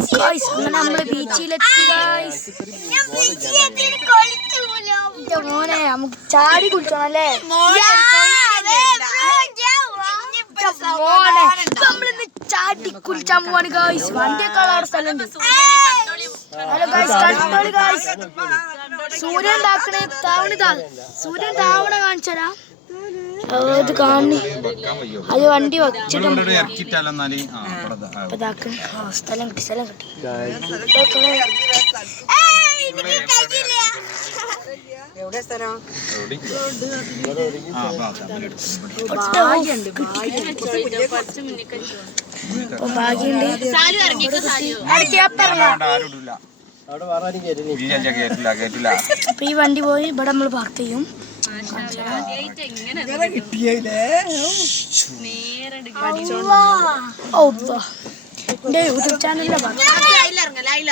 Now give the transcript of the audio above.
അങ്ങനെ നമ്മള് ബീച്ചിലെത്തി മോനെ നമുക്ക് ചാടി കുളിച്ചോണം അല്ലേ മോനെ നമ്മളിന്ന് ചാടി കുളിച്ചാൻ പോവാണ് ഗായ്സ് വണ്ടിയൊക്കെ ഉള്ള സ്ഥലമുണ്ട് ഹലോ ഗായ്സ് കണ്ടോളി ഗായ്സ് സൂര്യൻ ഉണ്ടാക്കണേ സൂര്യൻ താവണ കാണിച്ചരാ അത് കാണി അത് വണ്ടി വച്ചിട്ടുണ്ട് സ്ഥലം കിട്ടി അപ്പൊ ഈ വണ്ടി പോയി ഇവിടെ നമ്മൾ പാർക്ക് ചെയ്യും എന്റെ യൂട്യൂബ് ചാനലിലെ